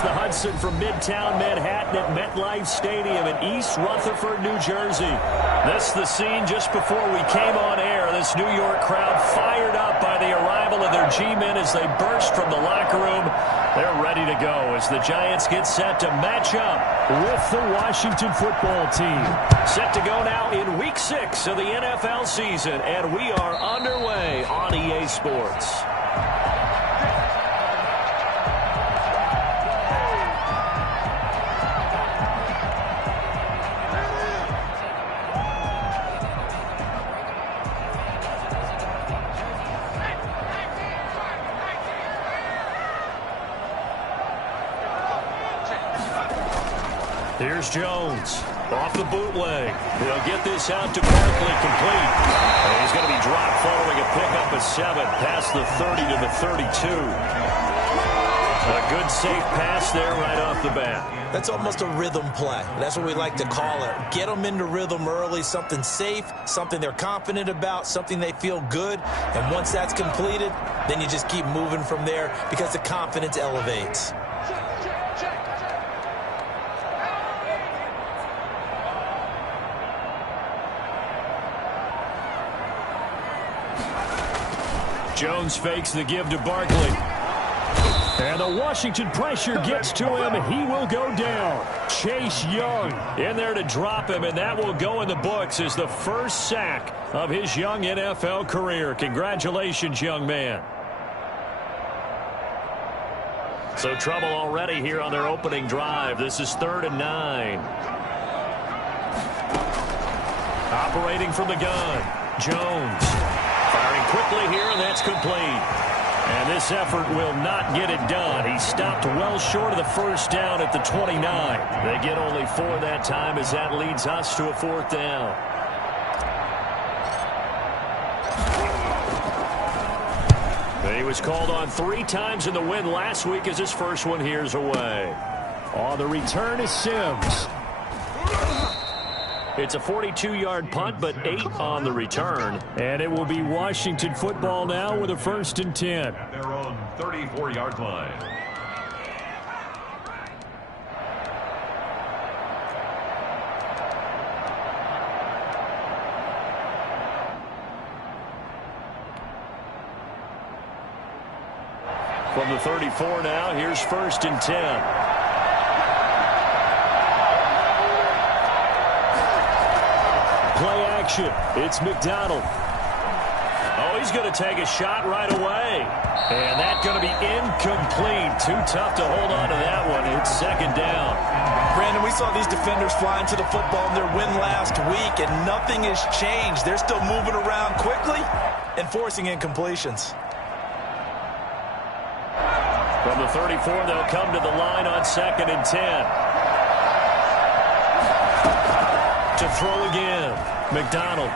across the Hudson from Midtown Manhattan at MetLife Stadium in East Rutherford, New Jersey. This is the scene just before we came on air. This New York crowd fired up by the arrival of their G-men as they burst from the locker room. They're ready to go as the Giants get set to match up with the Washington football team. Set to go now in Week 6 of the NFL season, and we are underway on EA Sports. Here's Jones off the bootleg. He'll get this out to Barkley complete. And he's going to be dropped following a pickup of 7 past the 30 to the 32. A good safe pass there right off the bat. That's almost a rhythm play. That's what we like to call it. Get them into rhythm early, something safe, something they're confident about, something they feel good. And once that's completed, then you just keep moving from there because the confidence elevates. Jones fakes the give to Barkley. And the Washington pressure gets to him. He will go down. Chase Young in there to drop him, and that will go in the books as the first sack of his young NFL career. Congratulations, young man. So trouble already here on their opening drive. This is 3rd and 9. Operating from the gun, Jones. Firing quickly here, and that's complete. And this effort will not get it done. He stopped well short of the first down at the 29. They get only 4 that time as that leads us to a 4th down. He was called on 3 times in the win last week as his first one here's away. On the return is Sims. It's a 42-yard punt, but 8 on the return. And it will be Washington football now with a 1st and 10. At their own 34-yard line. From the 34 now, here's 1st and 10. Play action. It's McDonald. Oh, he's going to take a shot right away. And that's going to be incomplete. Too tough to hold on to that one. It's 2nd down. Brandon, we saw these defenders fly into the football in their win last week, and nothing has changed. They're still moving around quickly and forcing incompletions. From the 34, they'll come to the line on 2nd and 10. To throw again, McDonald.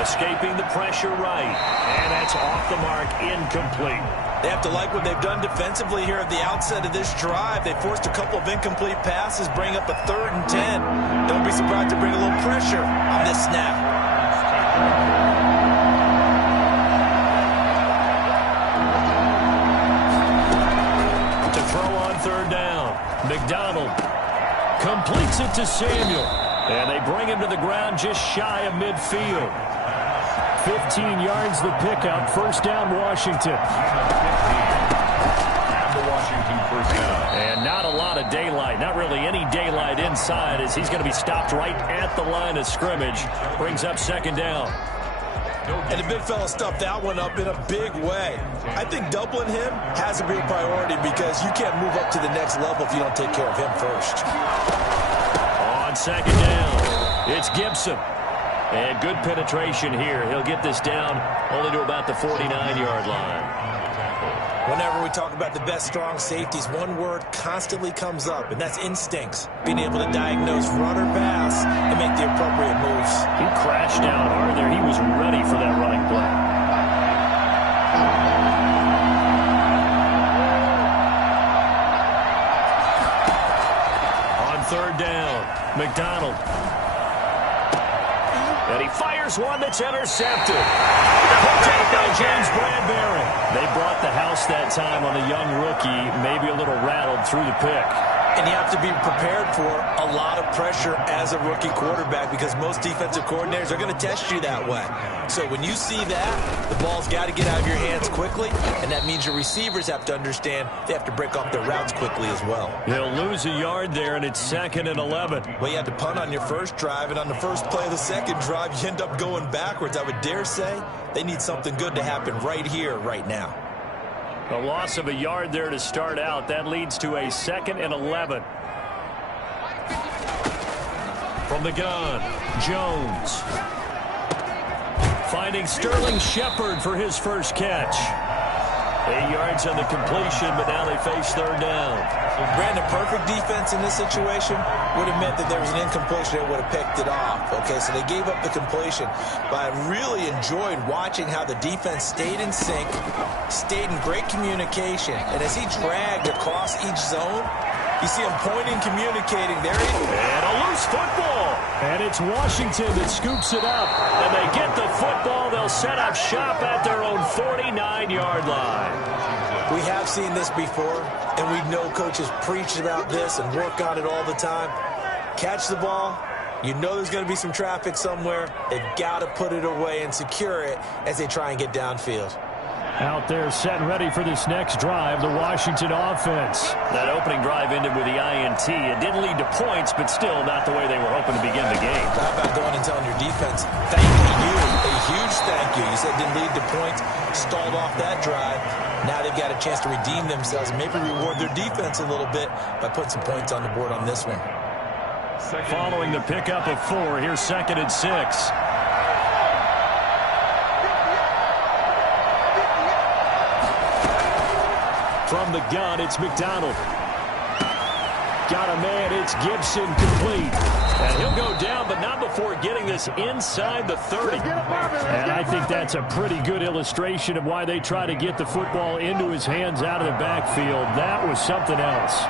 Escaping the pressure right. And that's off the mark, incomplete. They have to like what they've done defensively here at the outset of this drive. They forced a couple of incomplete passes, bring up a 3rd and 10. Don't be surprised to bring a little pressure on this snap. To throw on 3rd down, McDonald completes it to Samuel. And they bring him to the ground just shy of midfield. 15 yards the pickup. 1st down, Washington. And the Washington 1st down. And not a lot of daylight. Not really any daylight inside as he's going to be stopped right at the line of scrimmage. Brings up 2nd down. And the big fella stuffed that one up in a big way. I think doubling him has a real priority because you can't move up to the next level if you don't take care of him first. On 2nd down, it's Gibson. And good penetration here. He'll get this down only to about the 49-yard line. Whenever we talk about the best strong safeties, one word constantly comes up, and that's instincts. Being able to diagnose run or pass and make the appropriate moves. He crashed down hard there. He was ready for that running play. On 3rd down, McDonald. And he fires one that's intercepted. Picked up by James Bradbury. They brought the house that time on the young rookie, maybe a little rattled through the pick. And you have to be prepared for a lot of pressure as a rookie quarterback because most defensive coordinators are going to test you that way. So when you see that, the ball's got to get out of your hands quickly, and that means your receivers have to understand they have to break off their routes quickly as well. He'll lose a yard there, and it's 2nd and 11. Well, you had to punt on your first drive, and on the first play of the second drive, you end up going backwards. I would dare say they need something good to happen right here, right now. A loss of a yard there to start out. That leads to a 2nd and 11. From the gun, Jones. Finding Sterling Shepard for his first catch. 8 yards on the completion, but now they face 3rd down. Brandon, perfect defense in this situation would have meant that there was an incompletion that would have picked it off. Okay, so they gave up the completion. But I really enjoyed watching how the defense stayed in sync, stayed in great communication. And as he dragged across each zone, you see him pointing, communicating. There he is. And a loose football. And it's Washington that scoops it up. And they get the football. They'll set up shop at their own 49-yard line. We have seen this before, and we know coaches preach about this and work on it all the time. Catch the ball. You know there's going to be some traffic somewhere. They've got to put it away and secure it as they try and get downfield. Out there set and ready for this next drive, the Washington offense. That opening drive ended with the INT. It didn't lead to points, but still not the way they were hoping to begin the game. How about going and telling your defense, thank you, a huge thank you. You said it didn't lead to points, stalled off that drive. Now they've got a chance to redeem themselves and maybe reward their defense a little bit by putting some points on the board on this one. Following the pickup of 4, here's 2nd and 6. From the gun, it's McDonald. Got a man, it's Gibson, complete. And he'll go down, but not before getting this inside the 30. And I think that's a pretty good illustration of why they try to get the football into his hands out of the backfield. That was something else.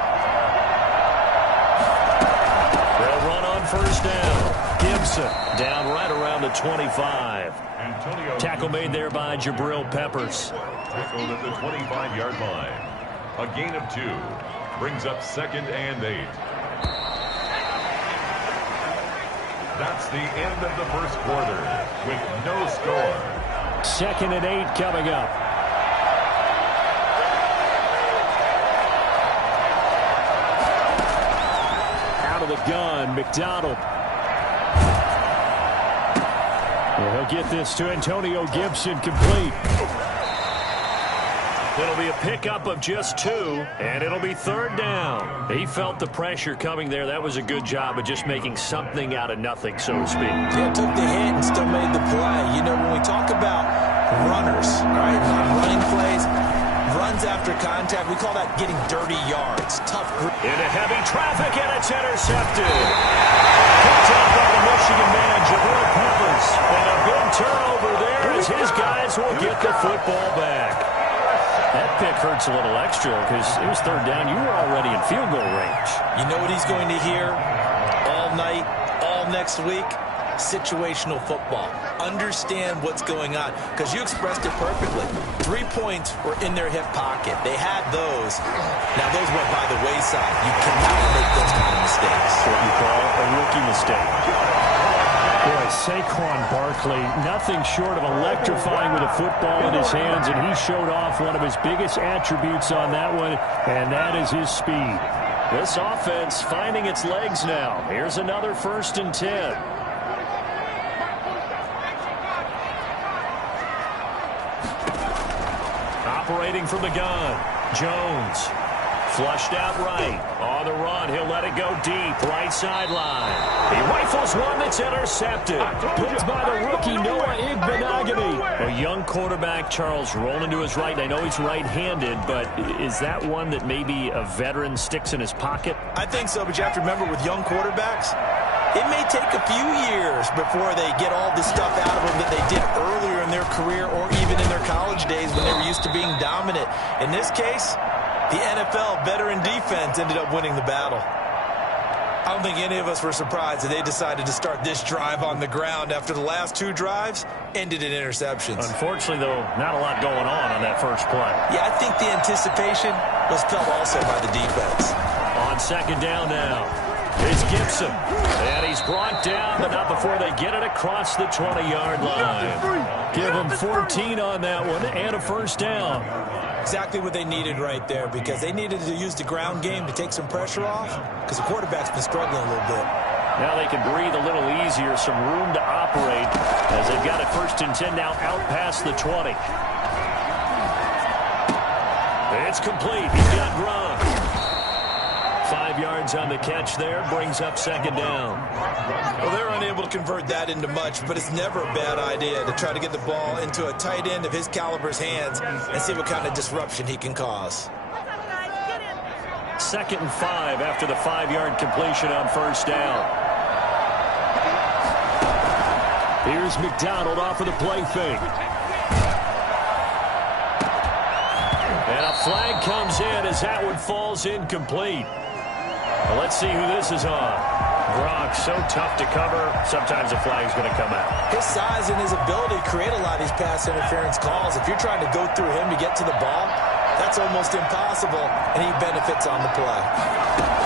They'll run on 1st down. Gibson down right around the 25. Tackle made there by Jabril Peppers. Tackled at the 25-yard line. A gain of 2 brings up 2nd and 8. That's the end of the first quarter with no score. 2nd and 8 coming up. Out of the gun, McDonald. Well, he'll get this to Antonio Gibson, complete. It'll be a pickup of just 2, and it'll be 3rd down. He felt the pressure coming there. That was a good job of just making something out of nothing, so to speak. Yeah, took the hit and still made the play. You know, when we talk about runners, all right, running plays, runs after contact, we call that getting dirty yards. Tough grip. Into heavy traffic, and it's intercepted. Picked up by the Michigan man, Jabril Peppers. And a big turnover there as his guys will get the football back. That pick hurts a little extra because it was 3rd down. You were already in field goal range. You know what he's going to hear all night, all next week? Situational football. Understand what's going on because you expressed it perfectly. 3 points were in their hip pocket. They had those. Now, those went by the wayside. You cannot make those kind of mistakes. What you call a rookie mistake. Boy, Saquon Barkley, nothing short of electrifying with a football in his hands, and he showed off one of his biggest attributes on that one, and that is his speed. This offense finding its legs now. Here's another 1st and 10. Operating from the gun, Jones. Flushed out right. On the run, he'll let it go deep. Right sideline. He rifles one that's intercepted. Picked by the rookie, Noah Igbinoghene. A young quarterback, Charles, rolling to his right. I know he's right-handed, but is that one that maybe a veteran sticks in his pocket? I think so, but you have to remember with young quarterbacks, it may take a few years before they get all the stuff out of them that they did earlier in their career or even in their college days when they were used to being dominant. In this case, the NFL veteran defense ended up winning the battle. I don't think any of us were surprised that they decided to start this drive on the ground after the last 2 drives ended in interceptions. Unfortunately, though, not a lot going on that first play. Yeah, I think the anticipation was felt also by the defense. On second down now, it's Gibson. And he's brought down, but not before they get it across the 20-yard line. Give them 14 on that one and a first down. Exactly what they needed right there, because they needed to use the ground game to take some pressure off, because the quarterback's been struggling a little bit. Now they can breathe a little easier, some room to operate as they've got it 1st and 10 now out past the 20. It's complete. He's got Gronk. 5 yards on the catch there, brings up second down. Well, they're unable to convert that into much, but it's never a bad idea to try to get the ball into a tight end of his caliber's hands and see what kind of disruption he can cause. 2nd and 5 after the 5-yard completion on first down. Here's McDonald off of the play fake. And a flag comes in as that one falls incomplete. Well, let's see who this is on. Gronk, so tough to cover. Sometimes the flag's going to come out. His size and his ability create a lot of these pass interference calls. If you're trying to go through him to get to the ball, that's almost impossible, and he benefits on the play.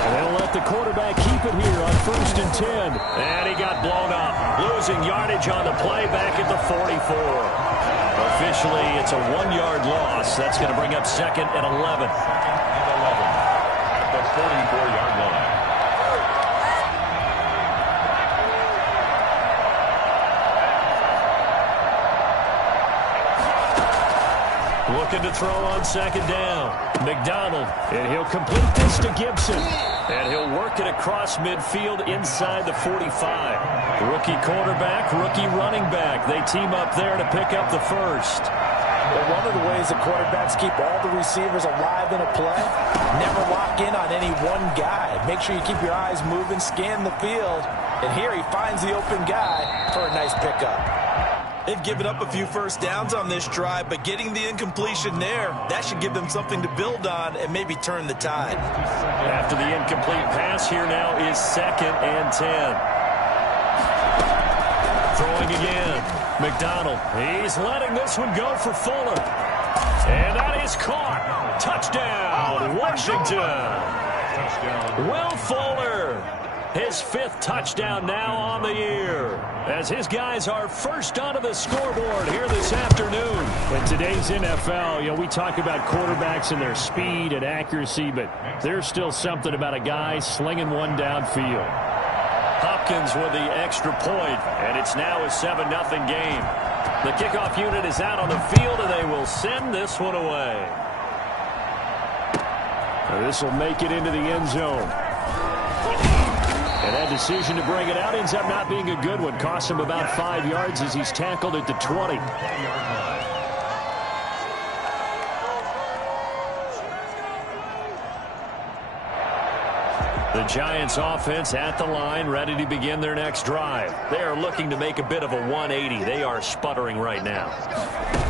And they'll let the quarterback keep it here on 1st and 10. And he got blown up, losing yardage on the play back at the 44. Officially, it's a 1-yard loss. That's going to bring up 2nd and 11. At the 44-yard line. Looking to throw on second down. McDonald, and he'll complete this to Gibson. And he'll work it across midfield inside the 45. Rookie quarterback, rookie running back. They team up there to pick up the first. But one of the ways the quarterbacks keep all the receivers alive in a play, never lock in on any one guy. Make sure you keep your eyes moving, scan the field. And here he finds the open guy for a nice pickup. They've given up a few first downs on this drive, but getting the incompletion there, that should give them something to build on and maybe turn the tide. After the incomplete pass, here now is 2nd and 10. Throwing again. McDonald, he's letting this one go for Fuller. And that is caught. Touchdown, Washington. Will Fuller, his 5th touchdown now on the year, as his guys are first onto the scoreboard here this afternoon. In today's NFL, we talk about quarterbacks and their speed and accuracy, but there's still something about a guy slinging one downfield. Hopkins with the extra point, and it's now a 7-0 game. The kickoff unit is out on the field, and they will send this one away. This will make it into the end zone. And that decision to bring it out ends up not being a good one. Costs him about 5 yards as he's tackled at the 20. The Giants offense at the line, ready to begin their next drive. They are looking to make a bit of a 180. They are sputtering right now.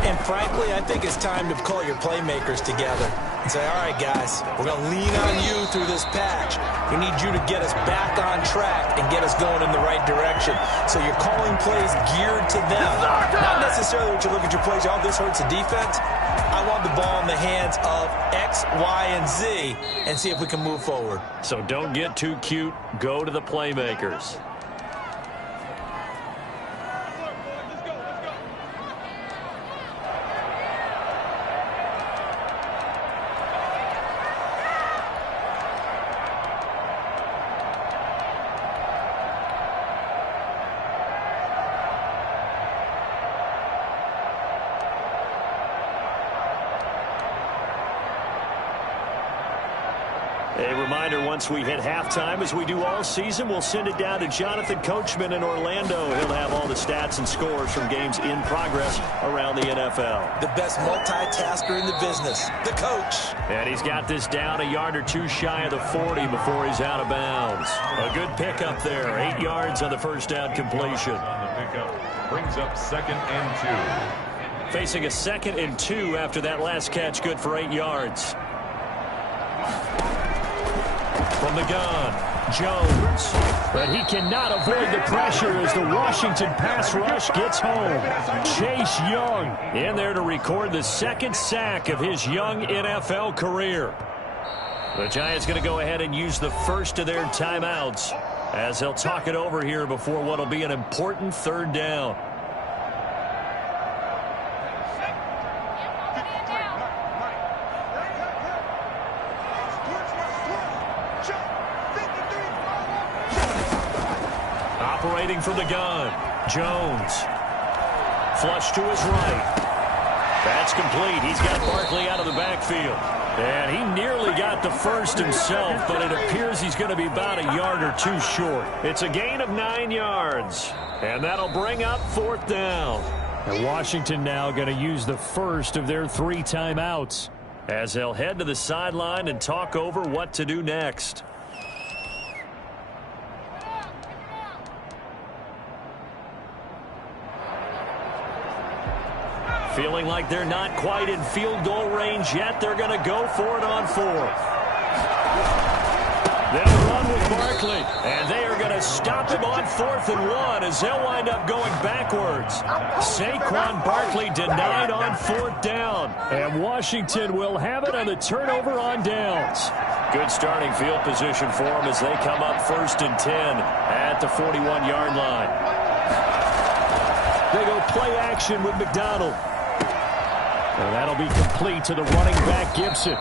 And frankly, I think it's time to call your playmakers together and say, all right, guys, we're going to lean on you through this patch. We need you to get us back on track and get us going in the right direction. So you're calling plays geared to them. Not necessarily what you look at your plays, oh, this hurts the defense. I want the ball in the hands of X, Y, and Z and see if we can move forward. So don't get too cute. Go to the playmakers. A reminder, once we hit halftime, as we do all season, we'll send it down to Jonathan Coachman in Orlando. He'll have all the stats and scores from games in progress around the NFL. The best multitasker in the business, the coach. And he's got this down a yard or two shy of the 40 before he's out of bounds. A good pickup there, 8 yards on the first down completion. On the pickup, brings up 2nd and 2. Facing a 2nd and 2 after that last catch, good for 8 yards. From the gun, Jones. But he cannot avoid the pressure as the Washington pass rush gets home. Chase Young in there to record the second sack of his young NFL career. The Giants going to go ahead and use the first of their timeouts as they'll talk it over here before what will be an important third down. Operating from the gun, Jones. Flush to his right. That's complete. He's got Barkley out of the backfield. And he nearly got the first himself, but it appears he's going to be about a yard or two short. It's a gain of 9 yards, and that'll bring up fourth down. And Washington now going to use the first of their 3 timeouts as they'll head to the sideline and talk over what to do next. Feeling like they're not quite in field goal range yet. They're going to go for it on fourth. They'll run with Barkley, and they are going to stop him on 4th and 1 as they'll wind up going backwards. Saquon Barkley denied on 4th down, and Washington will have it on the turnover on downs. Good starting field position for them as they come up 1st and 10 at the 41-yard line. They go play action with McDonald. And that'll be complete to the running back, Gibson.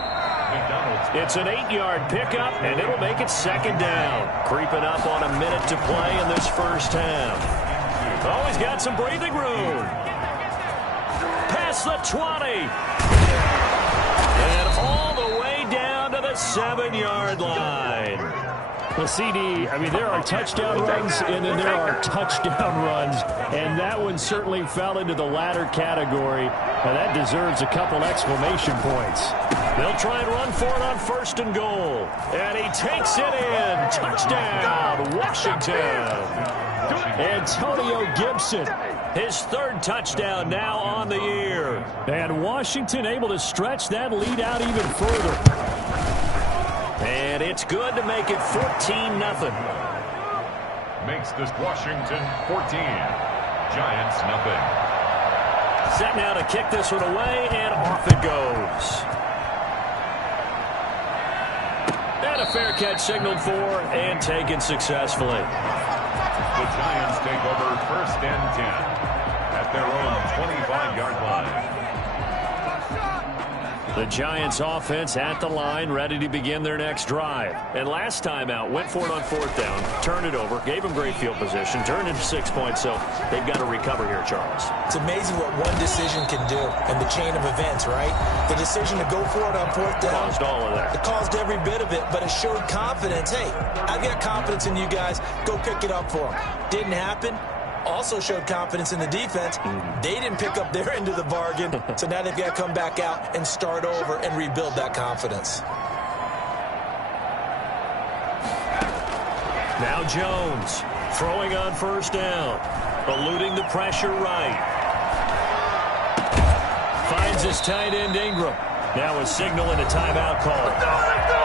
It's an 8-yard pickup, and it'll make it 2nd down. Creeping up on a minute to play in this first half. Oh, he's got some breathing room. Past the 20. And all the way down to the 7-yard line. Well, CD, I mean, there are touchdown runs, and then there are touchdown runs, and that one certainly fell into the latter category, and that deserves a couple exclamation points. They'll try and run for it on 1st and goal, and he takes it in. Touchdown, Washington. Antonio Gibson, his 3rd touchdown now on the year, and Washington able to stretch that lead out even further. And it's good to make it 14-0. Makes this Washington 14. Giants nothing. Set now to kick this one away, and off it goes. And a fair catch signaled for and taken successfully. The Giants take over 1st and 10 at their own 25-yard line. The Giants offense at the line, ready to begin their next drive. And last time out, went for it on 4th down, turned it over, gave them great field position, turned into 6 points, so they've got to recover here, Charles. It's amazing what one decision can do in the chain of events, right? The decision to go for it on 4th down. Caused all of that. It caused every bit of it, but it showed confidence. Hey, I've got confidence in you guys. Go pick it up for them. Didn't happen. Also showed confidence in the defense. They didn't pick up their end of the bargain, so now they've got to come back out and start over and rebuild that confidence. Now Jones throwing on 1st down, eluding the pressure right. Finds his tight end Ingram. Now a signal and a timeout call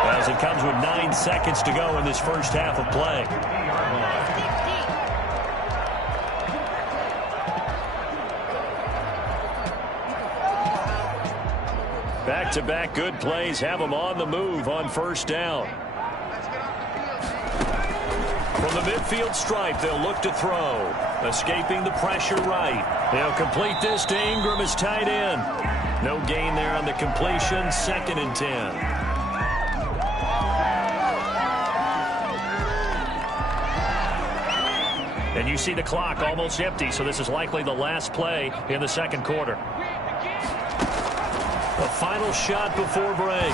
as it comes with 9 seconds to go in this first half of play. Back-to-back good plays have them on the move on 1st down. From the midfield stripe, they'll look to throw. Escaping the pressure right. They'll complete this to Ingram as tight end. No gain there on the completion. 2nd and 10. And you see the clock almost empty, so this is likely the last play in the 2nd quarter. The final shot before break.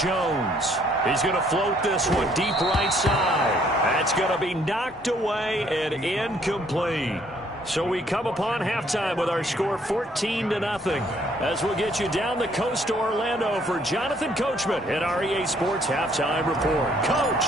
Jones. He's going to float this one deep right side. That's going to be knocked away and incomplete. So we come upon halftime with our score 14-0 as we'll get you down the coast to Orlando for Jonathan Coachman at our EA Sports Halftime Report. Coach.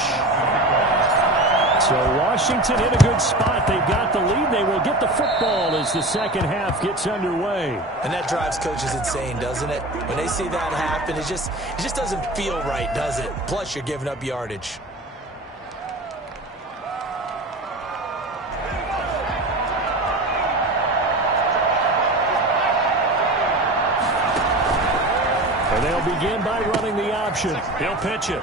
So Washington in a good spot. They've got the lead. They will get the football as the second half gets underway. And that drives coaches insane, doesn't it? When they see that happen, it just doesn't feel right, does it? Plus, you're giving up yardage. And they'll begin by running the option. He'll pitch it.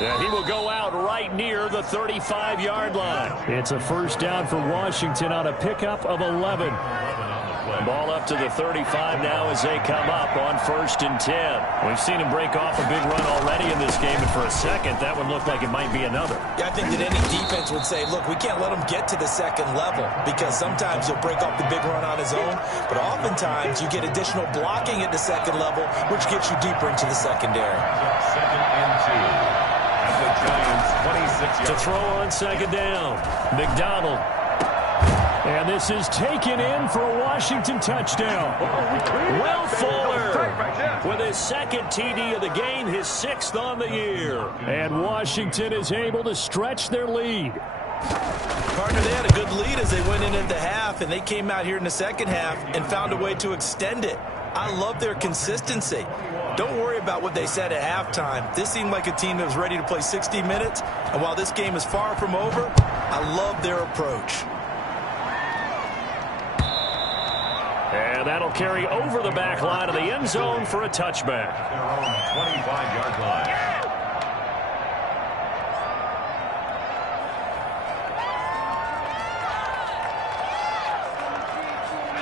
And he will go out right near the 35-yard line. It's a first down for Washington on a pickup of 11. Ball up to the 35 now as they come up on 1st and 10. We've seen him break off a big run already in this game, and for a second, that would look like it might be another. Yeah, I think that any defense would say, look, we can't let him get to the second level because sometimes he'll break off the big run on his own, but oftentimes you get additional blocking at the second level, which gets you deeper into the secondary. 2nd and 2 at the Giants' 26-yard. To throw on 2nd down, McDonald. And this is taken in for a Washington touchdown. Will Fuller with his 2nd TD of the game, his 6th on the year. And Washington is able to stretch their lead. Partner, they had a good lead as they went into the half, and they came out here in the second half and found a way to extend it. I love their consistency. Don't worry about what they said at halftime. This seemed like a team that was ready to play 60 minutes, and while this game is far from over, I love their approach. And that'll carry over the back line of the end zone for a touchback. Their own 25-yard line.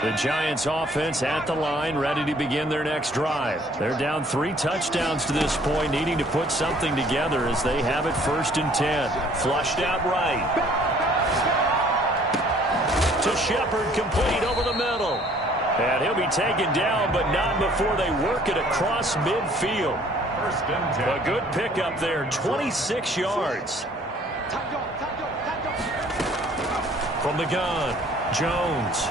The Giants offense at the line, ready to begin their next drive. They're down 3 touchdowns to this point, needing to put something together as they have it 1st and 10. Flushed out right. To Shepard, complete over the middle. And he'll be taken down, but not before they work it across midfield. 1st and 10. A good pickup there, 26 yards. From the gun, Jones.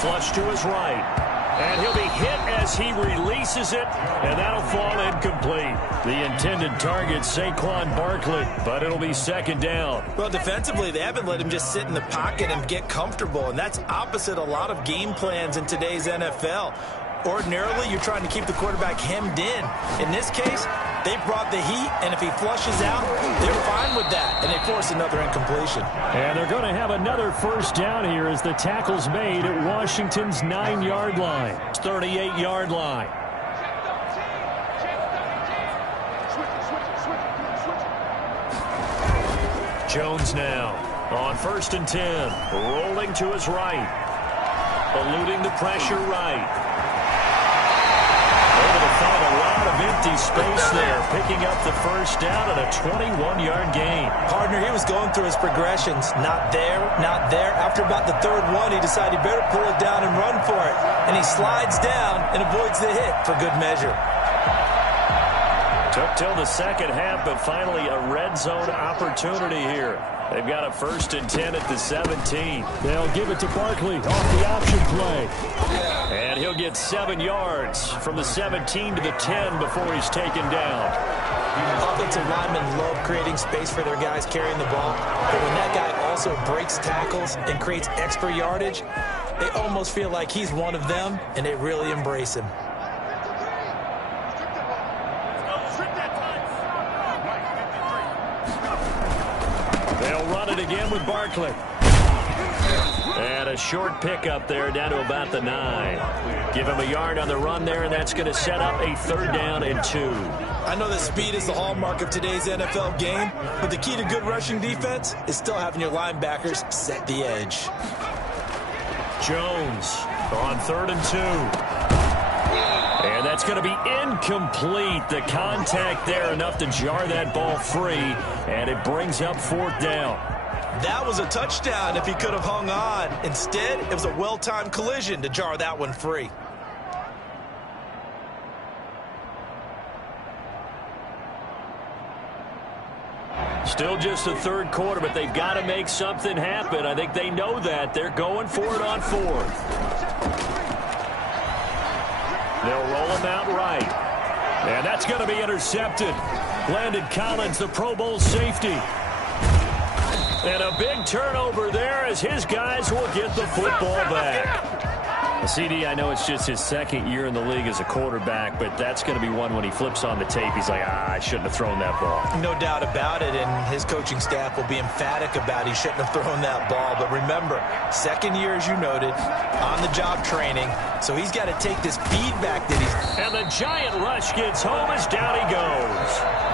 Flush to his right. And he'll be hit as he releases it, and that'll fall incomplete. The intended target, Saquon Barkley, but it'll be 2nd down. Well, defensively, they haven't let him just sit in the pocket and get comfortable, and that's opposite a lot of game plans in today's NFL. Ordinarily, you're trying to keep the quarterback hemmed in. In this case, they brought the heat, and if he flushes out, they're fine with that, and they force another incompletion. And they're going to have another first down here as the tackle's made at Washington's 9-yard line. 38-yard line. Jones now on 1st and 10. Rolling to his right. Eluding the pressure right. Able to find a lot of empty space there, picking up the first down at a 21-yard gain. Partner, he was going through his progressions. Not there, not there. After about the 3rd one, he decided he better pull it down and run for it. And he slides down and avoids the hit for good measure. Took till the second half, but finally a red zone opportunity here. They've got a 1st and 10 at the 17. They'll give it to Barkley off the option play. And he'll get 7 yards from the 17 to the 10 before he's taken down. Offensive linemen love creating space for their guys carrying the ball. But when that guy also breaks tackles and creates extra yardage, they almost feel like he's one of them, and they really embrace him. They'll run it again with Barkley. And a short pickup there down to about the 9. Give him a yard on the run there, and that's going to set up a 3rd down and 2. I know that speed is the hallmark of today's NFL game, but the key to good rushing defense is still having your linebackers set the edge. Jones on 3rd and 2. And that's going to be incomplete. The contact there enough to jar that ball free, and it brings up 4th down. That was a touchdown if he could have hung on. Instead, it was a well-timed collision to jar that one free. Still just the 3rd quarter, but they've got to make something happen. I think they know that. They're going for it on 4th. They'll roll him out right. And that's going to be intercepted. Landon Collins, the Pro Bowl safety. And a big turnover there as his guys will get the football back. CD, I know it's just his second year in the league as a quarterback, but that's going to be one when he flips on the tape, he's like, I shouldn't have thrown that ball. No doubt about it, and his coaching staff will be emphatic about he shouldn't have thrown that ball. But remember, second year, as you noted, on-the-job training, so he's got to take this feedback that he's... And the giant rush gets home as down he goes.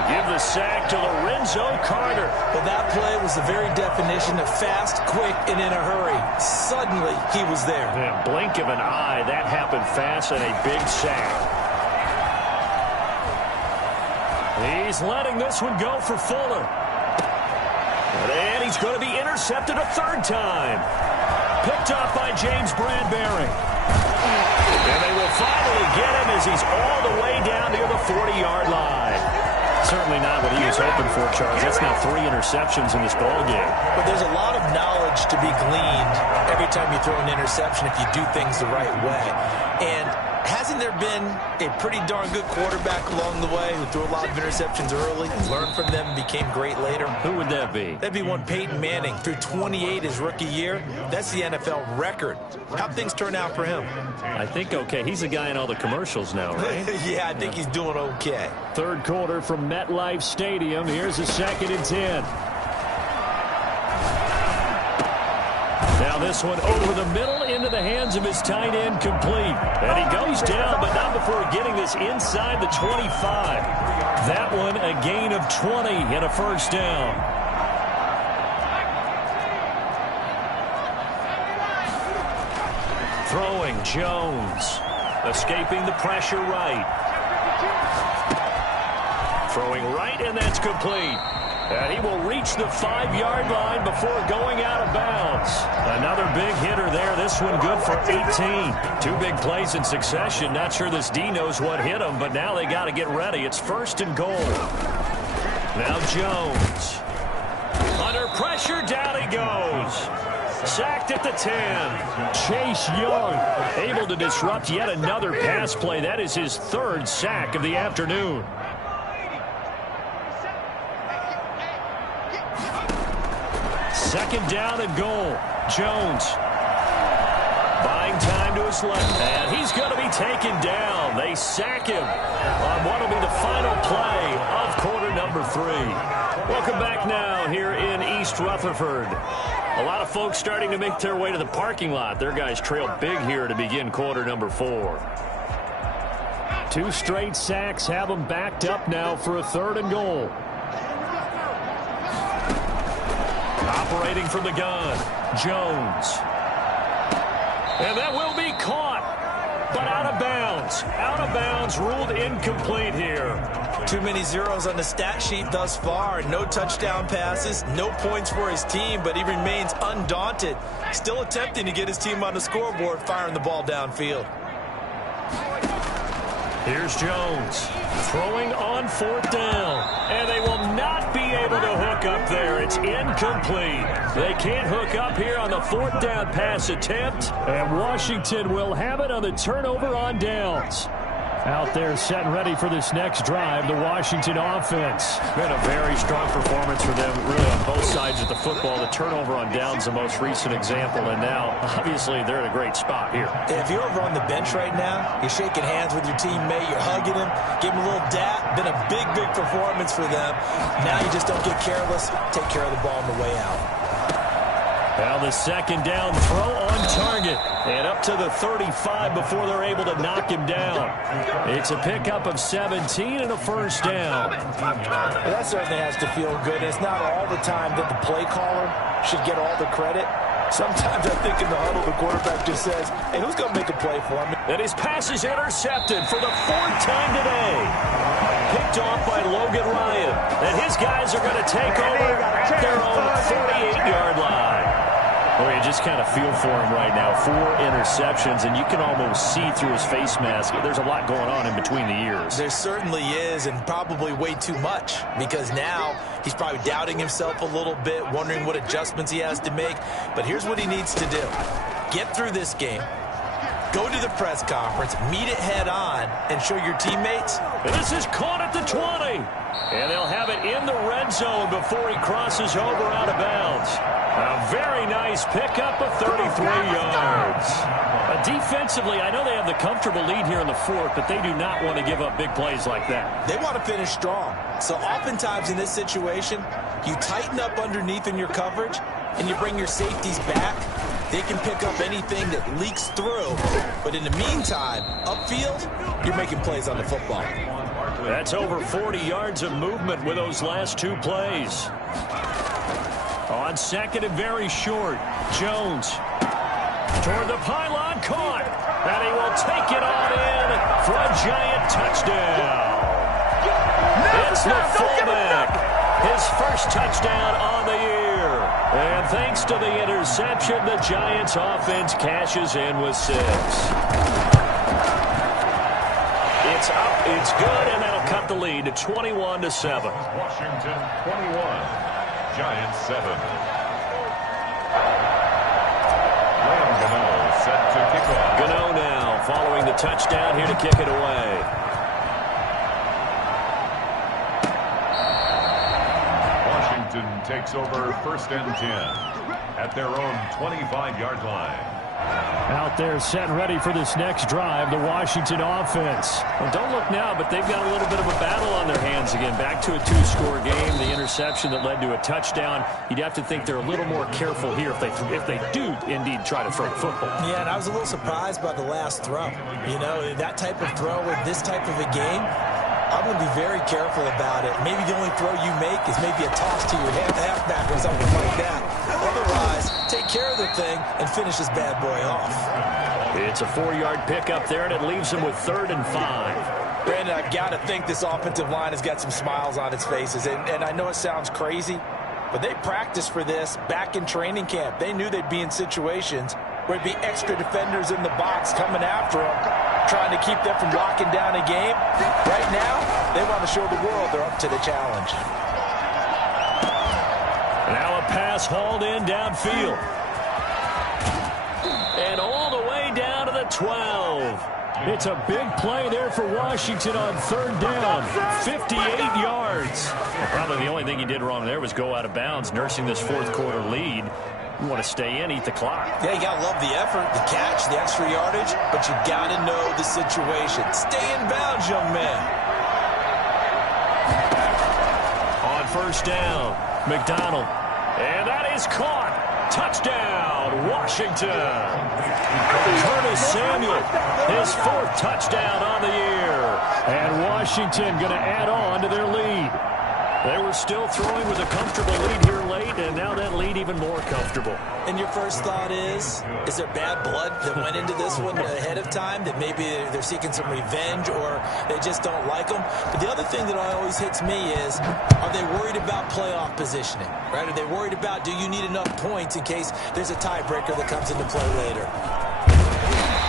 Give the sack to Lorenzo Carter. Well, that play was the very definition of fast, quick, and in a hurry. Suddenly, he was there. Yeah, blink of an eye, that happened fast, and a big sack. He's letting this one go for Fuller. And he's going to be intercepted a third time. Picked up by James Bradbury. And they will finally get him as he's all the way down near the 40-yard line. Certainly not what he was hoping for, Charles. That's now 3 interceptions in this ball game. But there's a lot of knowledge to be gleaned every time you throw an interception if you do things the right way. And hasn't there been a pretty darn good quarterback along the way who threw a lot of interceptions early, learned from them, and became great later? Who would that be? That'd be one Peyton Manning. Threw 28 his rookie year. That's the NFL record. How'd things turn out for him? I think okay. He's a guy in all the commercials now, right? Yeah, I think he's doing okay. Third quarter from MetLife Stadium. Here's a 2nd and 10. Now this one over the middle into the hands of his tight end, complete. And he goes down, but not before getting this inside the 25. That one a gain of 20 and a first down. Throwing Jones. Escaping the pressure right. Throwing right, and that's complete. And he will reach the 5-yard line before going out of bounds. Another big hitter there. This one good for 18. 2 big plays in succession. Not sure this D knows what hit him, but now they got to get ready. It's 1st and goal. Now Jones. Under pressure, down he goes. Sacked at the 10. Chase Young able to disrupt yet another pass play. That is his 3rd sack of the afternoon. Second down and goal. Jones buying time to his left. And he's going to be taken down. They sack him on what will be the final play of quarter number 3. Welcome back now here in East Rutherford. A lot of folks starting to make their way to the parking lot. Their guys trailed big here to begin quarter number 4. 2 straight sacks have them backed up now for a 3rd and goal. Operating from the gun, Jones. And that will be caught, but out of bounds. Out of bounds, ruled incomplete here. Too many zeros on the stat sheet thus far. No touchdown passes, no points for his team, but he remains undaunted. Still attempting to get his team on the scoreboard, firing the ball downfield. Here's Jones throwing on 4th down. And they will not be able to hook up there. It's incomplete. They can't hook up here on the 4th down pass attempt. And Washington will have it on the turnover on downs. Out there set and ready for this next drive, the Washington offense. Been a very strong performance for them, really on both sides of the football. The turnover on downs, the most recent example, and now, obviously, they're in a great spot here. If you're over on the bench right now, you're shaking hands with your teammate, you're hugging him, give him a little dap. Been a big, big performance for them. Now you just don't get careless. Take care of the ball on the way out. Now the 2nd down throw on target. And up to the 35 before they're able to knock him down. It's a pickup of 17 and a first down. That certainly has to feel good. It's not all the time that the play caller should get all the credit. Sometimes I think in the huddle, the quarterback just says, hey, who's going to make a play for me? And his pass is intercepted for the 4th time today. Picked off by Logan Ryan. And his guys are going to take over at their own 48-yard line. Well, you just kind of feel for him right now. 4 interceptions, and you can almost see through his face mask. There's a lot going on in between the ears. There certainly is, and probably way too much, because now he's probably doubting himself a little bit, wondering what adjustments he has to make. But here's what he needs to do. Get through this game. Go to the press conference, meet it head on, and show your teammates. And this is caught at the 20. And they'll have it in the red zone before he crosses over out of bounds. A very nice pickup of 33 yards. Defensively, I know they have the comfortable lead here in the fourth, but they do not want to give up big plays like that. They want to finish strong. So oftentimes in this situation, you tighten up underneath in your coverage, and you bring your safeties back. They can pick up anything that leaks through. But in the meantime, upfield, you're making plays on the football. That's over 40 yards of movement with those last two plays. On second and very short, Jones toward the pylon, caught. And he will take it on in for a giant touchdown. It's the fullback. His first touchdown on the year. And thanks to the interception, the Giants offense cashes in with 6. It's up, it's good, and that'll cut the lead to 21-7. Washington 21, Giants 7. Graham Gano set to kick off. Gano now following the touchdown here to kick it away. Washington takes over first and 10 at their own 25-yard line. Out there set and ready for this next drive, the Washington offense. Well, don't look now, but they've got a little bit of a battle on their hands again. Back to a 2-score game, the interception that led to a touchdown. You'd have to think they're a little more careful here if they do indeed try to throw the football. Yeah, and I was a little surprised by the last throw. You know, that type of throw in this type of a game, I'm going to be very careful about it. Maybe the only throw you make is maybe a toss to your halfback or something like that. Otherwise, take care of the thing and finish this bad boy off. It's a 4-yard pickup there, and it leaves them with 3rd and 5. Brandon, I've got to think this offensive line has got some smiles on its faces. And I know it sounds crazy, but they practiced for this back in training camp. They knew they'd be in situations where there'd be extra defenders in the box coming after them, trying to keep them from locking down a game. Right now, they want to show the world they're up to the challenge. Now a pass hauled in downfield. And all the way down to the 12. It's a big play there for Washington on 3rd down. 58 yards. Probably the only thing he did wrong there was go out of bounds, nursing this fourth-quarter lead. You want to stay in, eat the clock. Yeah, you got to love the effort, the catch, the extra yardage, but you got to know the situation. Stay in bounds, young man. On 1st down, McDonald. And that is caught. Touchdown, Washington. Curtis Samuel, his 4th touchdown on the year. And Washington going to add on to their lead. They were still throwing with a comfortable lead here late, and now that lead even more comfortable. And your first thought is there bad blood that went into this one ahead of time, that maybe they're seeking some revenge or they just don't like them? But the other thing that always hits me is, are they worried about playoff positioning? Right? Are they worried about, do you need enough points in case there's a tiebreaker that comes into play later?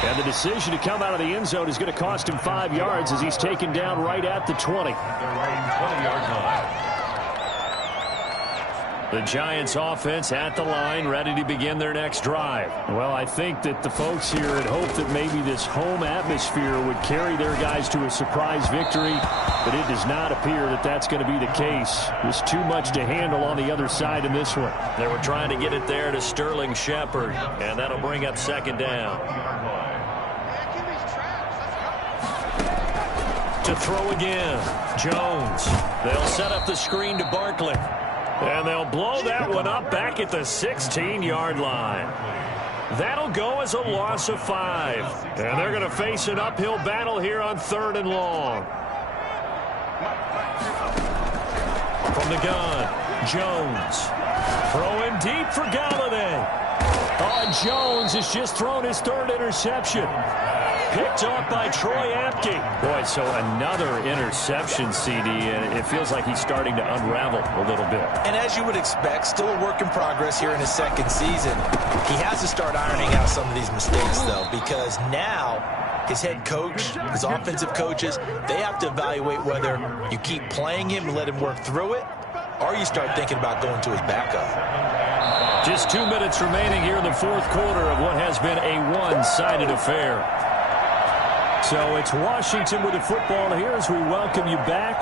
And the decision to come out of the end zone is going to cost him 5 yards as he's taken down right at the 20. Their own 20-yard line. The Giants offense at the line, ready to begin their next drive. Well, I think that the folks here had hoped that maybe this home atmosphere would carry their guys to a surprise victory, but it does not appear that that's going to be the case. There's too much to handle on the other side in this one. They were trying to get it there to Sterling Shepard, and that'll bring up 2nd down. To throw again, Jones. They'll set up the screen to Barkley. And they'll blow that one up back at the 16-yard line. That'll go as a loss of 5. And they're going to face an uphill battle here on 3rd and long. From the gun, Jones. Throwing deep for Galladay. Oh, Jones has just thrown his 3rd interception. Picked off by Troy Apke. Boy, so another interception, CD, and it feels like he's starting to unravel a little bit. And as you would expect, still a work in progress here in his 2nd season. He has to start ironing out some of these mistakes, though, because now his head coach, his offensive coaches, they have to evaluate whether you keep playing him and let him work through it, or you start thinking about going to his backup. Just 2 minutes remaining here in the fourth quarter of what has been a one-sided affair. So it's Washington with the football here as we welcome you back.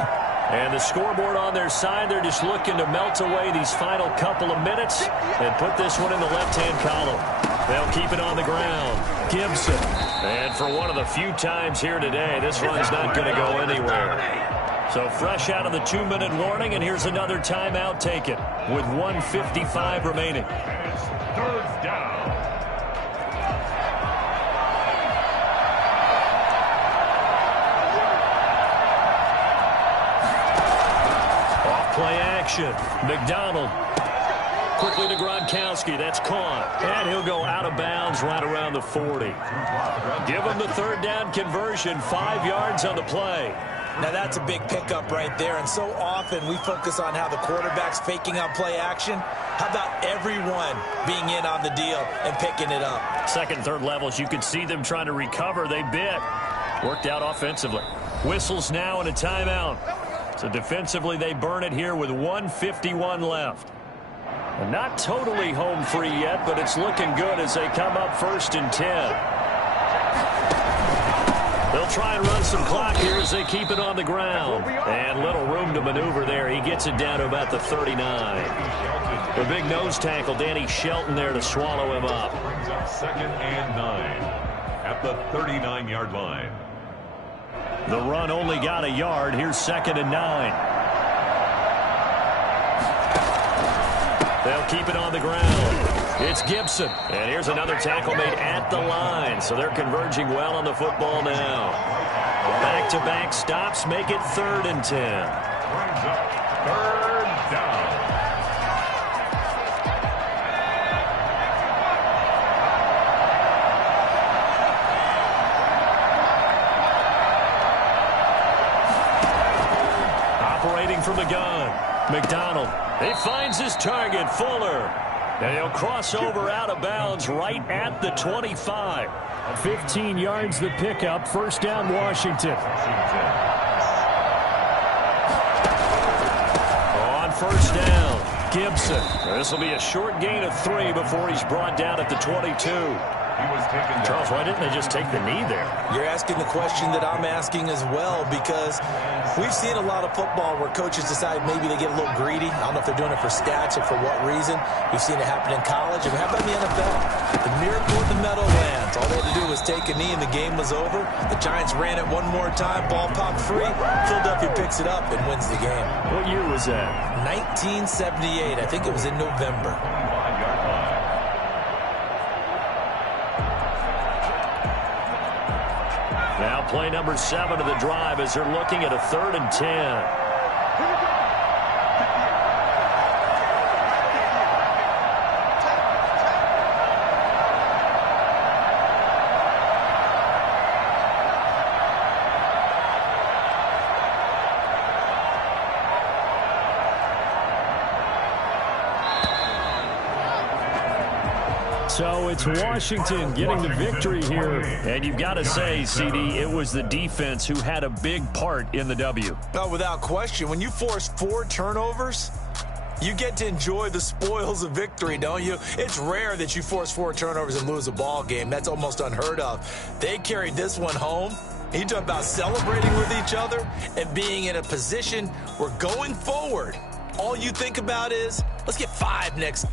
And the scoreboard on their side, they're just looking to melt away these final couple of minutes and put this one in the left-hand column. They'll keep it on the ground. Gibson. And for one of the few times here today, this run's not going to go anywhere. So fresh out of the 2-minute warning, and here's another timeout taken with 1:55 remaining. And it's third down. Play action. McDonald. Quickly to Gronkowski. That's caught. And he'll go out of bounds right around the 40. Give him the third down conversion. 5 yards on the play. Now that's a big pickup right there. And so often we focus on how the quarterback's faking on play action. How about everyone being in on the deal and picking it up? Second, third levels, you can see them trying to recover. They bit. Worked out offensively. Whistles now and a timeout. So defensively, they burn it here with 1:51 left. And not totally home free yet, but it's looking good as they come up 1st and 10. They'll try and run some clock here as they keep it on the ground. And little room to maneuver there. He gets it down to about the 39. The big nose tackle, Danny Shelton, there to swallow him up. Brings up 2nd and 9 at the 39-yard line. The run only got a yard. Here's 2nd and 9. They'll keep it on the ground. It's Gibson. And here's another tackle made at the line. So they're converging well on the football now. Back-to-back stops make it 3rd and 10. Brings up 3rd down. From the gun. McDonald. He finds his target, Fuller. And he'll cross over out of bounds right at the 25. 15 yards the pickup. First down, Washington. On first down, Gibson. This will be a short gain of 3 before he's brought down at the 22. Charles, why didn't they just take the knee there? You're asking the question that I'm asking as well, because we've seen a lot of football where coaches decide maybe they get a little greedy. I don't know if they're doing it for stats or for what reason. We've seen it happen in college, and how about in the NFL? The miracle of the Meadowlands. All they had to do was take a knee, and the game was over. The Giants ran it one more time. Ball popped free. Philadelphia picks it up and wins the game. What year was that? 1978. I think it was in November. Now play number 7 of the drive as they're looking at a 3rd and 10. So it's Washington getting the victory here. And you've got to say, CD, it was the defense who had a big part in the W. Oh, without question. When you force 4 turnovers, you get to enjoy the spoils of victory, don't you? It's rare that you force 4 turnovers and lose a ball game. That's almost unheard of. They carried this one home. You talk about celebrating with each other and being in a position where going forward, all you think about is, let's get 5 next